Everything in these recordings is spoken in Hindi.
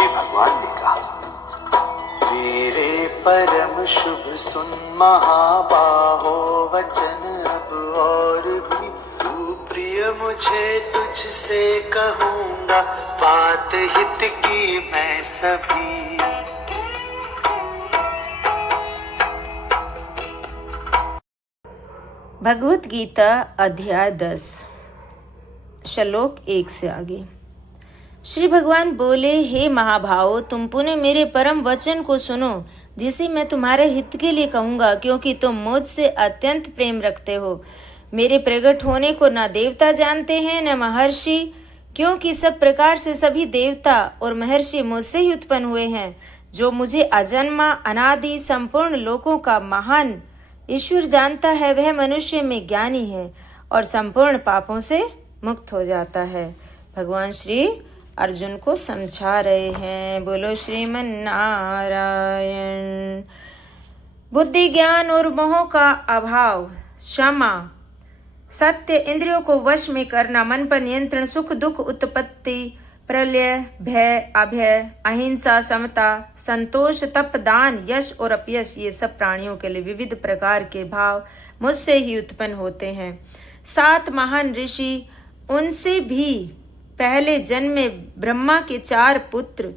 श्री भगवान ने कहा, मेरे परम शुभ सुन महाबाहो वचन अब और भी, तू प्रिय मुझे तुझसे कहूँगा, बात हित की मैं सभी। भगवत गीता अध्याय 10 श्लोक 1 से आगे। श्री भगवान बोले, हे महाभावो, तुम पुनः मेरे परम वचन को सुनो, जिसे मैं तुम्हारे हित के लिए कहूँगा, क्योंकि तुम मुझसे अत्यंत प्रेम रखते हो। मेरे प्रकट होने को न देवता जानते हैं न महर्षि, क्योंकि सब प्रकार से सभी देवता और महर्षि मुझसे ही उत्पन्न हुए हैं। जो मुझे अजन्मा अनादि संपूर्ण लोकों का महान ईश्वर जानता है, वह मनुष्य में ज्ञानी है और संपूर्ण पापों से मुक्त हो जाता है। भगवान श्री अर्जुन को समझा रहे हैं। बोलो श्रीमन नारायण। बुद्धि, ज्ञान और मोह का अभाव, क्षमा, सत्य, इंद्रियों को वश में करना, मन पर नियंत्रण, सुख दुख उत्पत्ति, प्रलय, भय, अभय, अहिंसा, समता, संतोष, तप, दान, यश और अपयश, ये सब प्राणियों के लिए विविध प्रकार के भाव मुझसे ही उत्पन्न होते हैं। 7 महान ऋषि, उनसे भी पहले जन्म में ब्रह्मा के 4 पुत्र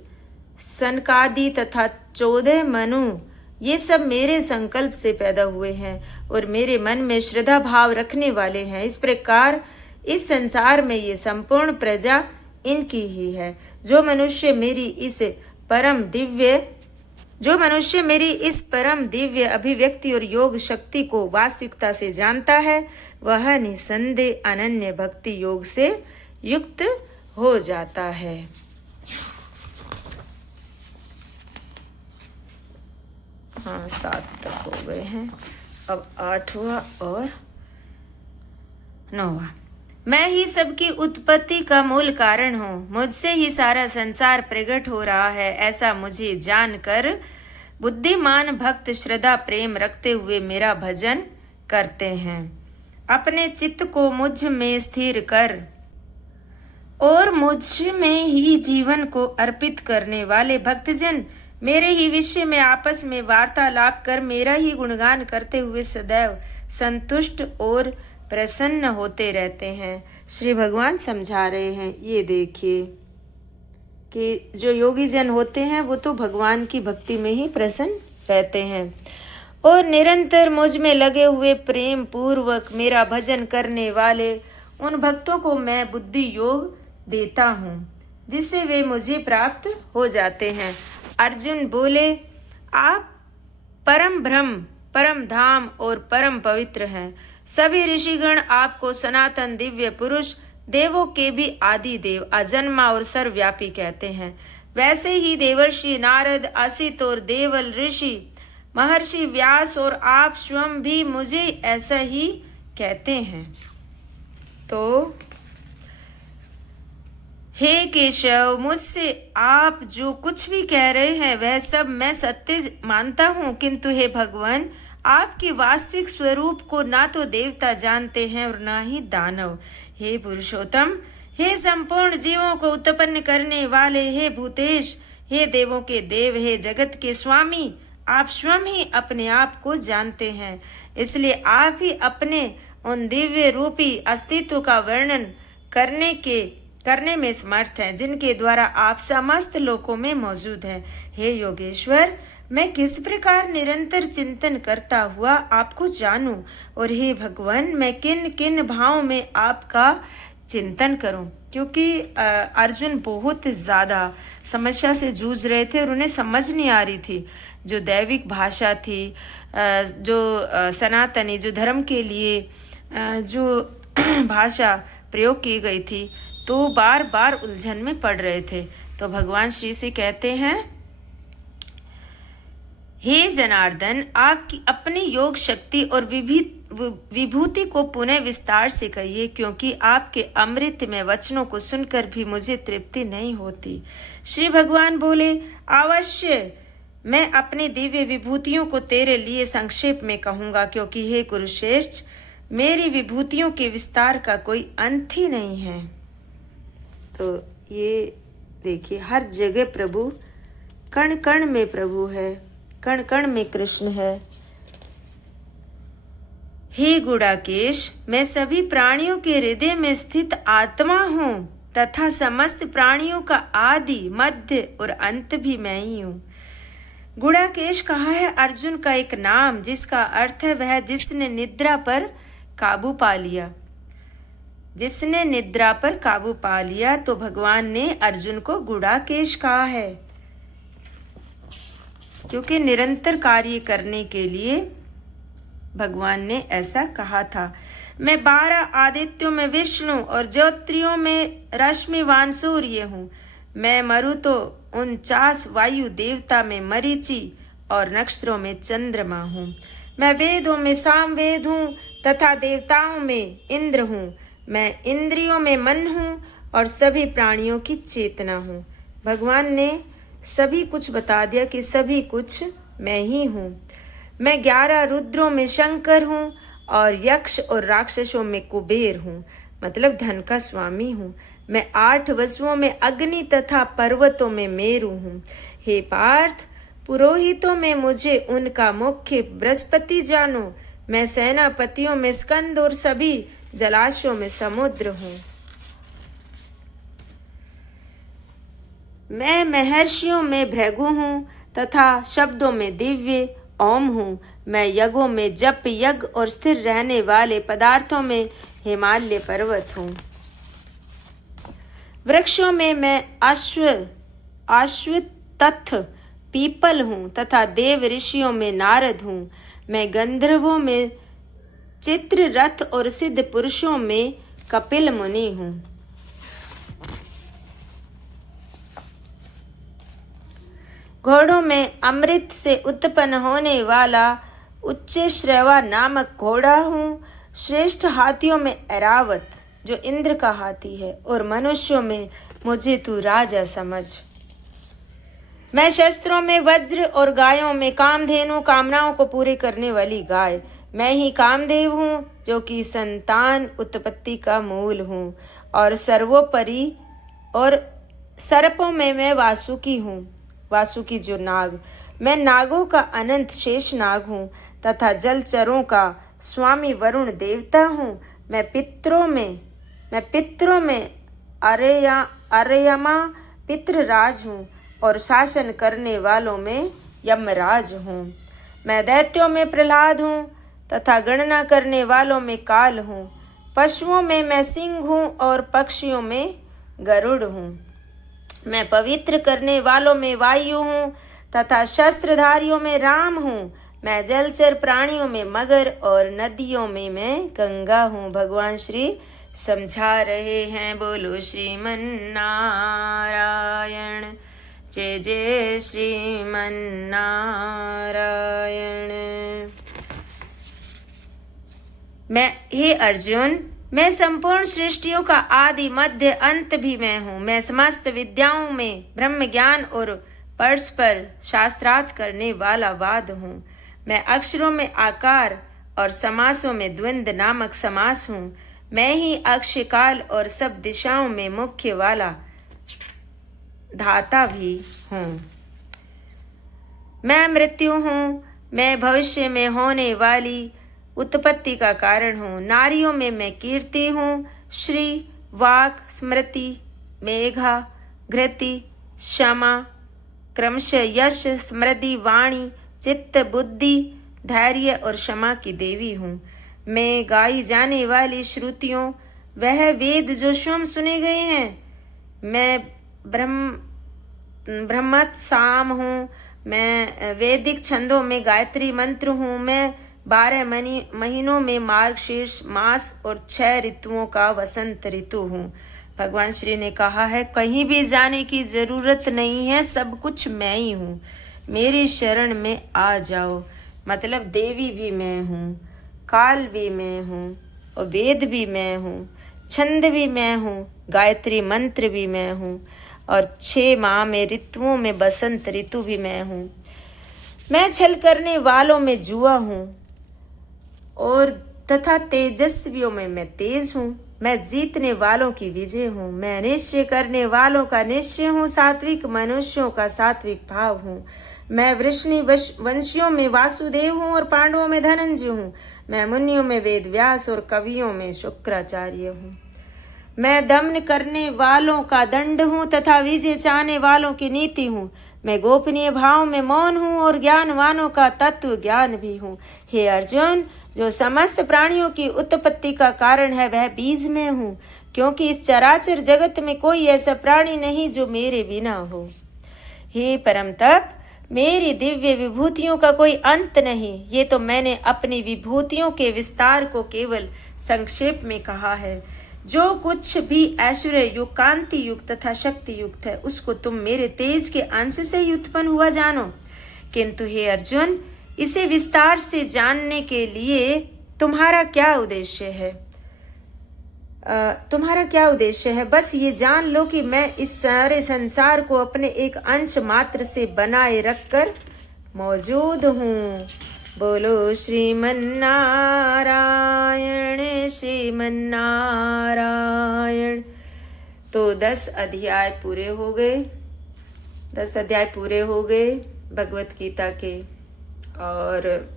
सनकादि तथा 14 मनु, ये सब मेरे संकल्प से पैदा हुए हैं और मेरे मन में श्रद्धा भाव रखने वाले हैं। इस प्रकार इस संसार में ये संपूर्ण प्रजा इनकी ही है। जो मनुष्य मेरी इस परम दिव्य अभिव्यक्ति और योग शक्ति को वास्तविकता से जानता है, वह निसंदेह अनन्य भक्ति योग से युक्त हो जाता है। हाँ, 7 तक हो गए हैं, अब 8वां और 9वां। मैं ही सबकी उत्पत्ति का मूल कारण हूँ, मुझसे ही सारा संसार प्रकट हो रहा है। ऐसा मुझे जानकर बुद्धिमान भक्त श्रद्धा प्रेम रखते हुए मेरा भजन करते हैं। अपने चित्त को मुझ में स्थिर कर और मुझ में ही जीवन को अर्पित करने वाले भक्तजन मेरे ही विषय में आपस में वार्तालाप कर मेरा ही गुणगान करते हुए सदैव संतुष्ट और प्रसन्न होते रहते हैं। श्री भगवान समझा रहे हैं, ये देखिए कि जो योगी जन होते हैं वो तो भगवान की भक्ति में ही प्रसन्न रहते हैं और निरंतर मुझ में लगे हुए प्रेम पूर्वक मेरा भजन करने वाले उन भक्तों को मैं बुद्धि योग देता हूँ, जिससे वे मुझे प्राप्त हो जाते हैं। अर्जुन बोले, आप परम ब्रह्म, परम धाम और परम पवित्र हैं। सभी ऋषिगण आपको सनातन दिव्य पुरुष, देवों के भी आदि देव, अजन्मा और सर्वव्यापी कहते हैं। वैसे ही देवर्षि नारद, असित और देवल ऋषि, महर्षि व्यास और आप स्वयं भी मुझे ऐसा ही कहते हैं। तो हे केशव, मुझसे आप जो कुछ भी कह रहे हैं वह सब मैं सत्य मानता हूँ, किंतु हे भगवान, आपके वास्तविक स्वरूप को ना तो देवता जानते हैं और ना ही दानव। हे पुरुषोत्तम, हे संपूर्ण जीवों को उत्पन्न करने वाले, हे भूतेश, हे देवों के देव, हे जगत के स्वामी, आप स्वयं ही अपने आप को जानते हैं। इसलिए आप ही अपने उन दिव्य रूपी अस्तित्व का वर्णन करने में समर्थ हैं, जिनके द्वारा आप समस्त लोकों में मौजूद हैं। हे योगेश्वर, मैं किस प्रकार निरंतर चिंतन करता हुआ आपको जानूं, और हे भगवान, मैं किन किन भावों में आपका चिंतन करूं। क्योंकि अर्जुन बहुत ज़्यादा समस्या से जूझ रहे थे और उन्हें समझ नहीं आ रही थी। जो दैविक भाषा थी, जो सनातनी, जो धर्म के लिए जो भाषा प्रयोग की गई थी, तो बार बार उलझन में पड़ रहे थे। तो भगवान श्री से कहते हैं, हे जनार्दन, आपकी अपनी योग शक्ति और विभूति को पुनः विस्तार से कहिए, क्योंकि आपके अमृत में वचनों को सुनकर भी मुझे तृप्ति नहीं होती। श्री भगवान बोले, अवश्य मैं अपनी दिव्य विभूतियों को तेरे लिए संक्षेप में कहूँगा, क्योंकि हे कुरुश्रेष्ठ, मेरी विभूतियों के विस्तार का कोई अंत ही नहीं है। तो ये देखिए हर जगह प्रभु, कण कण में प्रभु है, कण कण में कृष्ण है। हे गुड़ाकेश, मैं सभी प्राणियों के हृदय में स्थित आत्मा हूँ तथा समस्त प्राणियों का आदि, मध्य और अंत भी मैं ही हूँ। गुड़ाकेश कहा है अर्जुन का एक नाम, जिसका अर्थ है वह जिसने निद्रा पर काबू पा लिया। जिसने निद्रा पर काबू पा लिया, तो भगवान ने अर्जुन को गुड़ाकेश कहा है, क्योंकि निरंतर कार्य करने के लिए भगवान ने ऐसा कहा था। मैं 12 आदित्यों में विष्णु और ज्योतियों में रश्मिवान सूर्य हूँ। मैं मरु तो 49 वायु देवता में मरीचि और नक्षत्रों में चंद्रमा हूँ। मैं वेदों में सामवेद हूँ तथा देवताओं में इंद्र हूँ। मैं इंद्रियों में मन हूँ और सभी प्राणियों की चेतना हूँ। भगवान ने सभी कुछ बता दिया कि सभी कुछ मैं ही हूँ। मैं 11 रुद्रों में शंकर हूँ और यक्ष और राक्षसों में कुबेर हूँ, मतलब धन का स्वामी हूँ। मैं 8 वसुओं में अग्नि तथा पर्वतों में मेरु हूँ। हे पार्थ, पुरोहितों में मुझे उनका मुख्य बृहस्पति जानो। मैं सेनापतियों में स्कंद और सभी जलाशयों में समुद्र हूँ। मैं महर्षियों में भृगु हूँ तथा शब्दों में दिव्य ओम हूँ। मैं यज्ञों में जप यज्ञ और स्थिर रहने वाले पदार्थों में हिमालय पर्वत हूँ। वृक्षों में मैं अश्वत्थ पीपल हूँ तथा देव ऋषियों में नारद हूँ। मैं गंधर्वों में चित्ररथ और सिद्ध पुरुषों में कपिल मुनि हूँ। घोड़ों में अमृत से उत्पन्न होने वाला उच्च श्रेवा नामक घोड़ा हूँ। श्रेष्ठ हाथियों में ऐरावत, जो इंद्र का हाथी है, और मनुष्यों में मुझे तू राजा समझ। मैं शस्त्रों में वज्र और गायों में कामधेनु, कामनाओं को पूरे करने वाली गाय। मैं ही कामदेव हूँ, जो कि संतान उत्पत्ति का मूल हूँ, और सर्वोपरि और सर्पों में मैं वासुकी हूँ, वासुकी जो नाग। मैं नागों का अनंत शेष नाग हूँ तथा जलचरों का स्वामी वरुण देवता हूँ। मैं पितरों में अरयमा पितृराज हूँ और शासन करने वालों में यमराज हूँ। मैं दैत्यों में प्रहलाद हूँ तथा गणना करने वालों में काल हूँ। पशुओं में मैं सिंह हूँ और पक्षियों में गरुड़ हूँ। मैं पवित्र करने वालों में वायु हूँ तथा शस्त्रधारियों में राम हूँ। मैं जलचर प्राणियों में मगर और नदियों में मैं गंगा हूँ। भगवान श्री समझा रहे हैं। बोलो श्रीमन नारायण, जय जय श्रीमन नारायण। हे अर्जुन, मैं संपूर्ण सृष्टियों का आदि मध्य अंत भी मैं हूँ। मैं समस्त विद्याओं में ब्रह्म ज्ञान और परस्पर शास्त्रार्थ करने वाला वाद हूँ। मैं अक्षरों में आकार और समासों में द्वंद्व नामक समास हूँ। मैं ही अक्षकाल और सब दिशाओं में मुख्य वाला धाता भी हूँ। मैं मृत्यु हूँ। मैं भविष्य में होने वाली उत्पत्ति का कारण हूँ। नारियों में मैं कीर्ति हूँ। श्री, वाक, स्मृति, मेघा, घृति, क्षमा, क्रमशः यश, स्मृति, वाणी, चित्त, बुद्धि, धैर्य और क्षमा की देवी हूँ। मैं गाई जाने वाली श्रुतियों, वह वेद जो स्वयं सुने गए हैं। मैं ब्रह्मत साम हूँ। मैं वैदिक छंदों में गायत्री मंत्र हूँ। मैं 12 महीनों में मार्गशीर्ष मास और 6 ऋतुओं का वसंत ऋतु हूँ। भगवान श्री ने कहा है, कहीं भी जाने की जरूरत नहीं है, सब कुछ मैं ही हूँ। मेरी शरण में आ जाओ। मतलब देवी भी मैं हूँ, काल भी मैं हूँ, और वेद भी मैं हूँ, छंद भी मैं हूँ, गायत्री मंत्र भी मैं हूँ, और 6 माह में ऋतुओं में बसंत ऋतु भी मैं हूँ। मैं छल करने वालों में जुआ हूँ और तथा तेजस्वियों में मैं तेज हूँ। मैं जीतने वालों की विजय हूँ। मैं निश्चय करने वालों का निश्चय हूँ, सात्विक मनुष्यों का सात्विक भाव हूँ। मैं वृष्णि वंशियों में वासुदेव हूँ और पांडवों में धनंजय हूँ। मैं मुनियों में वेद व्यास और कवियों में शुक्राचार्य हूँ। मैं दमन करने वालों का दंड हूँ तथा विजय चाहने वालों की नीति हूँ। मैं गोपनीय भाव में मौन हूँ और ज्ञानवानों का तत्व ज्ञान भी हूँ। हे अर्जुन, जो समस्त प्राणियों की उत्पत्ति का कारण है वह बीज में हूँ, क्योंकि इस चराचर जगत में कोई ऐसा प्राणी नहीं जो मेरे बिना हो। हे परम तप, मेरी दिव्य विभूतियों का कोई अंत नहीं। ये तो मैंने अपनी विभूतियों के विस्तार को केवल संक्षेप में कहा है। जो कुछ भी ऐश्वर्य युक्त, कांति युक्त तथा शक्ति युक्त है, उसको तुम मेरे तेज के अंश से ही उत्पन्न हुआ जानो। किंतु हे अर्जुन, इसे विस्तार से जानने के लिए तुम्हारा क्या उद्देश्य है? तुम्हारा क्या उद्देश्य है? बस ये जान लो कि मैं इस सारे संसार को अपने एक अंश मात्र से बनाए रखकर मौजूद हूँ। बोलो श्रीमन्नारायण श्रीमन्नारायण। तो 10 अध्याय पूरे हो गए। 10 अध्याय पूरे हो गए भगवत गीता के, और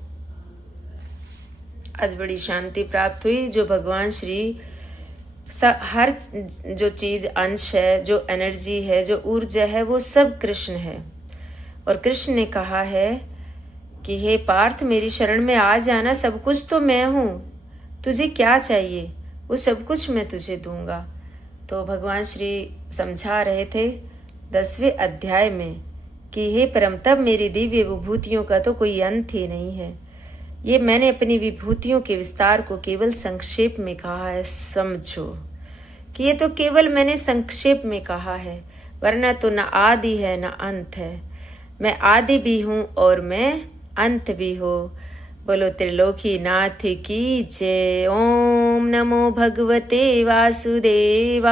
आज बड़ी शांति प्राप्त हुई। जो भगवान श्री हर जो चीज़ अंश है, जो एनर्जी है, जो ऊर्जा है, वो सब कृष्ण है। और कृष्ण ने कहा है कि हे पार्थ, मेरी शरण में आ जाना, सब कुछ तो मैं हूँ, तुझे क्या चाहिए वो सब कुछ मैं तुझे दूंगा। तो भगवान श्री समझा रहे थे 10वें अध्याय में कि हे परम तप, मेरी दिव्य विभूतियों का तो कोई अंत ही नहीं है। ये मैंने अपनी विभूतियों के विस्तार को केवल संक्षेप में कहा है। समझो कि ये तो केवल मैंने संक्षेप में कहा है, वरना तो न आदि है न अंत है। मैं आदि भी हूँ और मैं अंत भी हो। बोलो त्रिलोकी नाथ की जय। ओम नमो भगवते वासुदेवाय।